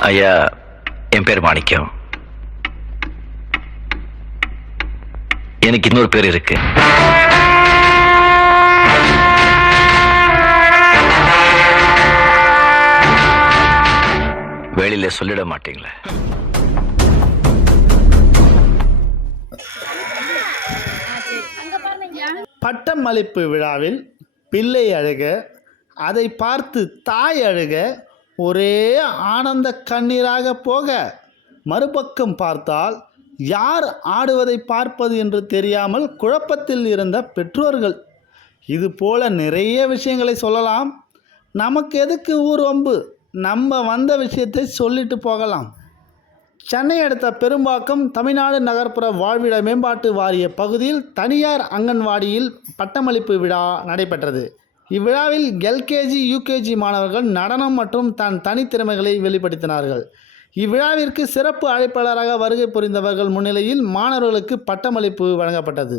ஐயா என் பேர் மாணிக்கம். எனக்கு இன்னொரு பேர் இருக்கு. வெளியில சொல்லிட மாட்டீங்களே. பட்டமளிப்பு விழாவில் பிள்ளை அழுக அதை பார்த்து தாய் அழுக ஒரே ஆனந்த கண்ணீராக போக. மறுபக்கம் பார்த்தால் யார் ஆடுவதை பார்ப்பது என்று தெரியாமல் குழப்பத்தில் இருந்த பெற்றோர்கள். இது போல நிறைய விஷயங்களை சொல்லலாம். நமக்கு எதுக்கு ஊர் வம்பு? நம்ம வந்த விஷயத்தை சொல்லிட்டு போகலாம். சென்னை அடுத்த பெரும்பாக்கம் தமிழ்நாடு நகர்ப்புற வாழ்விட மேம்பாட்டு வாரிய பகுதியில் தனியார் அங்கன்வாடியில் பட்டமளிப்பு விழா நடைபெற்றது. இவ்விழாவில் எல்கேஜி யூகேஜி மாணவர்கள் நடனம் மற்றும் தன் தனித்திறமைகளை வெளிப்படுத்தினார்கள். இவ்விழாவிற்கு சிறப்பு அழைப்பாளராக வருகை புரிந்தவர்கள் முன்னிலையில் மாணவர்களுக்கு பட்டமளிப்பு வழங்கப்பட்டது.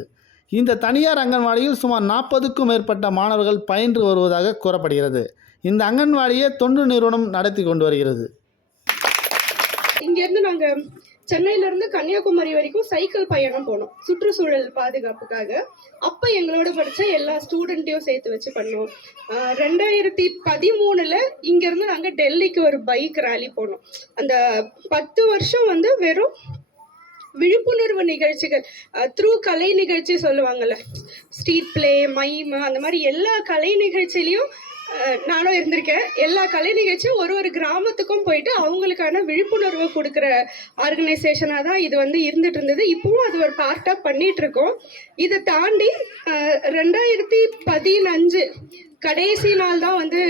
இந்த தனியார் அங்கன்வாடியில் சுமார் நாற்பதுக்கும் மேற்பட்ட மாணவர்கள் பயின்று வருவதாக கூறப்படுகிறது. இந்த அங்கன்வாடியை தொண்டு நிறுவனம் நடத்தி கொண்டு வருகிறது. இங்கேருந்து நாங்கள் சென்னையில இருந்து கன்னியாகுமரி வரைக்கும் சைக்கிள் பயணம் போனோம். சுற்றுச்சூழல் பாதுகாப்புக்காக. அப்ப எங்களோட படிச்ச எல்லா ஸ்டூடெண்ட்டையும் சேர்த்து வச்சு பண்ணோம். ரெண்டாயிரத்தி பதிமூணுல இங்க இருந்து நாங்க டெல்லிக்கு ஒரு பைக் ரேலி போனோம். அந்த பத்து வருஷம் வந்து வெறும் விழிப்புணர்வு நிகழ்ச்சிகள். த்ரூ கலை நிகழ்ச்சி சொல்லுவாங்கல்ல. ஸ்ட்ரீட் பிளே மைம் அந்த மாதிரி எல்லா கலை நிகழ்ச்சியிலையும் நானும் இருந்திருக்கேன். எல்லா கலை நிகழ்ச்சியும் ஒரு ஒரு கிராமத்துக்கும் போயிட்டு அவங்களுக்கான விழிப்புணர்வு கொடுக்குற ஆர்கனைசேஷனாக தான் இது வந்து இருந்துட்டு இருந்தது. இப்பவும் அது ஒரு பார்ட்டாக பண்ணிட்டு இருக்கோம். இதை தாண்டி ரெண்டாயிரத்தி பதினஞ்சு கடைசி நாள் தான் வந்து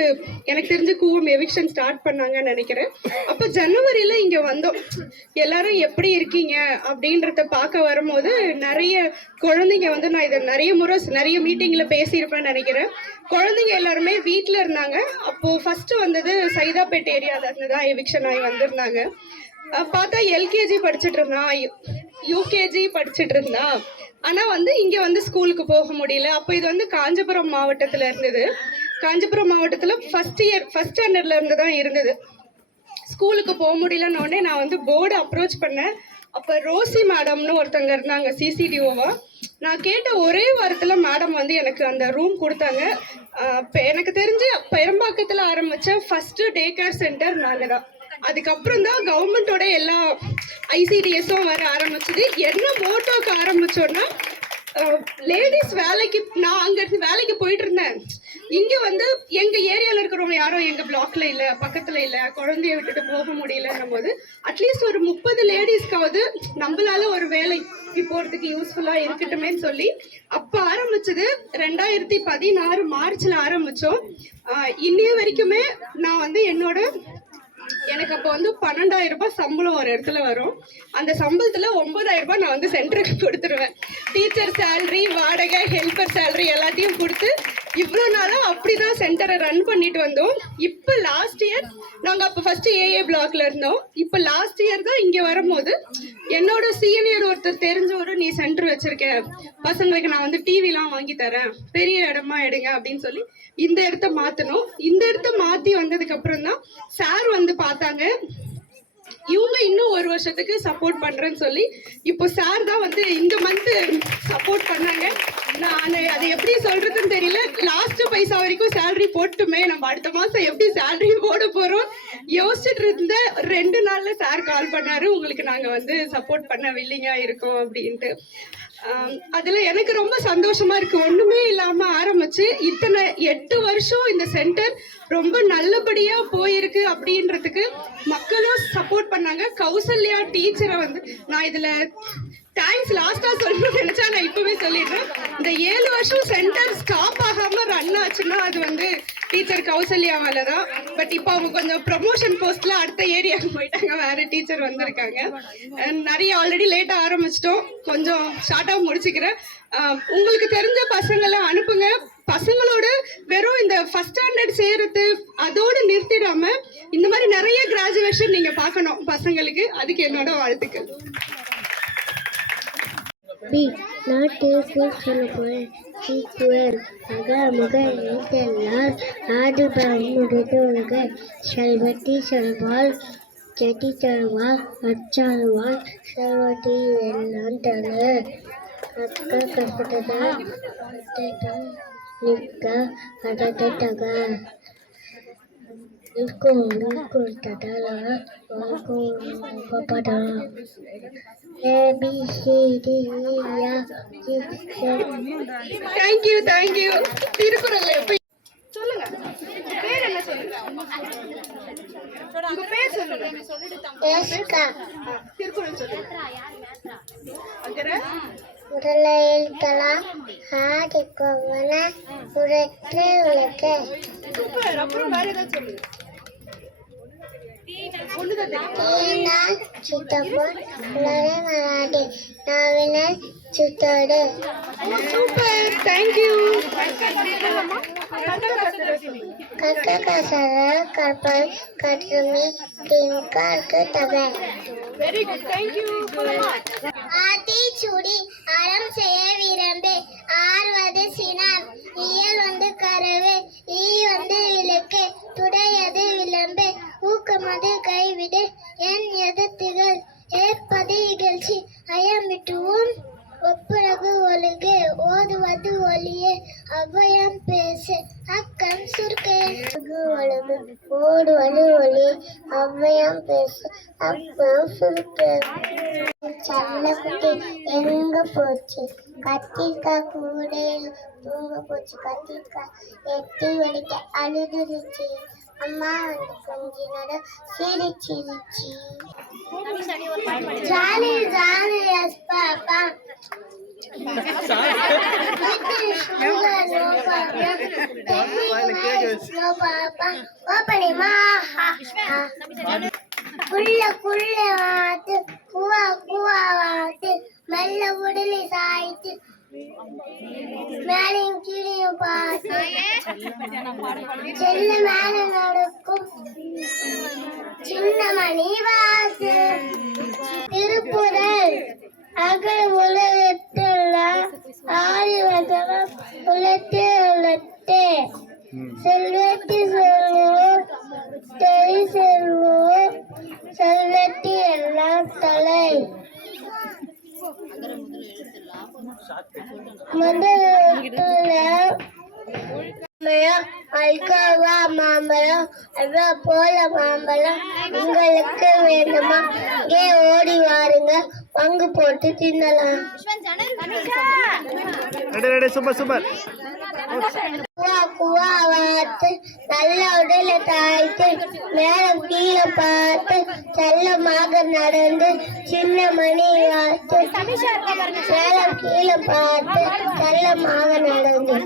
எனக்கு தெரிஞ்சு கூவம் எவிக்ஷன் ஸ்டார்ட் பண்ணாங்கன்னு நினைக்கிறேன். அப்போ ஜனவரியில் இங்கே வந்தோம். எல்லாரும் எப்படி இருக்கீங்க அப்படின்றத பார்க்க வரும்போது நிறைய குழந்தைங்க வந்து நான் இதை நிறைய முறை நிறைய மீட்டிங்கில் பேசியிருப்பேன்னு நினைக்கிறேன். குழந்தைங்க எல்லாருமே வீட்டில் இருந்தாங்க. அப்போது ஃபஸ்ட்டு வந்தது சைதாப்பேட் ஏரியாவில் இருந்து தான் எவிக்ஷன் ஆகி வந்திருந்தாங்க. பார்த்தா எல்கேஜி படிச்சுட்டு இருந்தான். யூகேஜி படிச்சுட்டு இருந்தா. ஆனா வந்து இங்க வந்து ஸ்கூலுக்கு போக முடியல. அப்போ இது வந்து காஞ்சிபுரம் மாவட்டத்துல இருந்தது. காஞ்சிபுரம் மாவட்டத்துல ஃபர்ஸ்ட் இயர் ஃபர்ஸ்ட் ஸ்டாண்டர்ட்ல இருந்து தான் இருந்தது. ஸ்கூலுக்கு போக முடியலன்னொடனே நான் வந்து போர்டு அப்ரோச் பண்ணேன். அப்போ ரோசி மேடம்னு ஒருத்தங்க இருந்தாங்க சிசிடிஓவா நான் கேட்ட ஒரே வாரத்தில் மேடம் வந்து எனக்கு அந்த ரூம் கொடுத்தாங்க. எனக்கு தெரிஞ்சு பெரும்பாக்கத்தில் ஆரம்பித்த ஃபஸ்ட்டு டே கேர் சென்டர் நாங்கள் தான். அதுக்கப்புறம் தான் கவர்மெண்ட்டோட எல்லா ஐசிடிஎஸும் வர ஆரம்பிச்சது. என்ன மோட்டோக்கு ஆரம்பிச்சோன்னா லேடிஸ் வேலைக்கு நான் அங்க இருந்து வேலைக்கு போயிட்டு இருந்தேன். இங்க வந்து எங்க ஏரியால இருக்கிறவங்க யாரும் எங்க பிளாக்ல இல்ல பக்கத்துல இல்ல குழந்தைய விட்டுட்டு போக முடியலன்னும் போது அட்லீஸ்ட் ஒரு முப்பது லேடிஸ்க்காவது நம்மளால ஒரு வேலைக்கு போறதுக்கு யூஸ்ஃபுல்லா இருக்கட்டுமேன்னு சொல்லி அப்ப ஆரம்பிச்சது ரெண்டாயிரத்தி பதினாறு மார்ச்ல ஆரம்பிச்சோம். இன்னைய வரைக்குமே நான் வந்து என்னோட எனக்கு அப்போ வந்து பன்னெண்டாயிரம் ரூபாய் சம்பளம் ஒரு இடத்துல வரும். அந்த சம்பளத்துல ஒன்பதாயிரம் ரூபாய் நான் வந்து சென்டருக்கு கொடுத்துருவேன். டீச்சர் சேலரி வாடகை ஹெல்பர் சேலரி எல்லாத்தையும் கொடுத்து இவ்வளோ நாளாக அப்படிதான் சென்டரை ரன் பண்ணிட்டு வந்தோம். இப்போ லாஸ்ட் இயர் நாங்கள் அப்போ ஃபஸ்ட்டு ஏஏ பிளாக்ல இருந்தோம். இப்போ லாஸ்ட் இயர் தான் இங்கே வரும்போது என்னோட சீனியர் ஒருத்தர் தெரிஞ்சவரு நீ சென்டர் வச்சிருக்க. பசங்களுக்கு நான் வந்து டிவிலாம் வாங்கி தரேன். பெரிய இடமா எடுங்க அப்படின்னு சொல்லி இந்த இடத்த மாற்றணும் இந்த இடத்த மாற்றி வந்ததுக்கப்புறம் தான் சார் வந்து பார்த்தாங்க. இவங்க இன்னும் ஒரு வருஷத்துக்கு சப்போர்ட் பண்றேன்னு சொல்லி இப்போ சார் தான் வந்து இந்த மந்த் சப்போர்ட் பண்ணாங்க. நான் அதை எப்படி சொல்றதுன்னு தெரியல. லாஸ்ட் பைசா வரைக்கும் சேலரி போட்டுமே. நம்ம அடுத்த மாசம் எப்படி சேலரி போட போறோம்? யோசிச்சுட்டு இருந்த ரெண்டு நாள்ல சார் கால் பண்ணாரு. உங்களுக்கு நாங்க வந்து சப்போர்ட் பண்ண வில்லிங்கா இருக்கோம் அப்படின்ட்டு. அதுல எனக்கு ரொம்ப சந்தோஷமா இருக்கு. ஒண்ணுமே இல்லாம ஆரம்பிச்சு இத்தனை எட்டு வருஷம் இந்த சென்டர் ரொம்ப நல்லபடியா போயிருக்கு அப்படின்றதுக்கு மக்களும் சப்போர்ட் பண்ணாங்க. கௌசல்யா டீச்சரை வந்து நான் இதுல தேங்க்ஸ் லாஸ்டா சொல்லணும்னு நினைச்சா நான் இப்பவே சொல்லிடுறேன். இந்த ஏழு வருஷம் சென்டர் ஸ்டாப் ஆகாம ரன் ஆச்சுன்னா அது வந்து டீச்சர் கௌசல்யாவால தான். பட் இப்போ அவங்க கொஞ்சம் ப்ரமோஷன் போஸ்ட்ல அடுத்த ஏரியாவுக்கு போயிட்டாங்க. வேற டீச்சர் வந்திருக்காங்க. நிறைய ஆல்ரெடி லேட்டா ஆரம்பிச்சிட்டோம். கொஞ்சம் ஷார்ட்டாக முடிச்சுக்கிறேன். உங்களுக்கு தெரிஞ்ச பசங்களை அனுப்புங்க. பசங்களோட வெறும் இந்த ஃபர்ஸ்ட் ஸ்டாண்டர்ட் சேர்த்து அதோடு நிறுத்திடாம இந்த மாதிரி நிறைய கிராஜுவேஷன் நீங்க பார்க்கணும் பசங்களுக்கு. அதுக்கு என்னோட வாழ்த்துக்கள். பி நான் டேஸ்ட் சொல்ல போறேன் தீக்குவர் மக முக எழுத்தெல்லாம் ஆதி முடிந்து உலக செல்வத்தி செல்வாள் செட்டி தருவாள் அச்சாழ்வாள் செல்வத்தி எல்லாம் தர அக்க கசடத நிற்க அடத்தை தக. நிற்கும் நிற்கும் தடல G H thank you thank you Thirukkural எப்படி சொல்லுங்க பேர் என்ன சொல்லுங்க. உங்க பேர் சொல்லுங்க. திருக்குறள் சொல்லுங்க. முதல்ல எழுத்தலாம் ஆடி கொவன உரற்று உலக சூப்பர். அப்புறம் வேற ஏதாவது சொல்லுங்க. சித்தப்போன் உலரை மராடி நாவினால் சுத்தோடு சூப்பர் தேங்க்யூ கற்க கசர கற்பல் கற்றுமி தின்கார்க்கு தகை வெரி குட் தேங்க்யூ ஆத்தி சுடி அறம் செய்ய விரும்பு ஆர்வது சினம் இயல் வந்து கரவு ஈ வந்து விளக்கு துடையது விளம்பு. ஊக்கமது கைவிடு என் எதிர்த்துகள் ஏற்பது இகழ்ச்சி. அயம் விட்டுவோம் ஒப்புரவு ஒழுகு ஓதுவது ஒளியே அவ்வயம் பேசு. அக்கம் சுருக்கே. ஒழுகு ஓடுவது ஒளி அவ்வயம் பேசு. அக்கம் சுருக்கே. சல்லக்குட்டி எங்க போச்சு? கத்திரிக்காய் கூடையில் தூங்க போச்சு கத்திரிக்காய் எட்டி வலிக்க அழுதுருச்சு. அம்மா வந்து கொஞ்ச நேரம் சிரிச்சிருச்சு ஜாலி ஜாலி எஸ் பாப்பா. குள்ள குள்ள வாத்து குவா குவா வாத்து மெல்ல உடலை சாய்த்து மேலையும் கீழையும் பார்த்து செல்ல மேல நடக்கும். சின்ன மணி வாசு திருப்புறல் அகல் உலகத்தில் ஆதி வசனம் உலகத்து உலகத்தே செல்வத்தி சொல்லுவோம் தெரி செல்வோம் செல்வத்தி எல்லாம் தலை. அல்காவா மாம்பழம் அல்வா போல மாம்பழம் உங்களுக்கு வேண்டுமா? இங்கே ஓடி வாருங்க பங்கு போட்டு தின்னலாம். Super super. குவா வாத்து நல்ல உடல தாய்த்து மேலம் கீழே பார்த்து செல்லமாக நடந்து சின்ன மணி வாத்து மேலம் கீழே பார்த்து செல்லமாக நடந்து.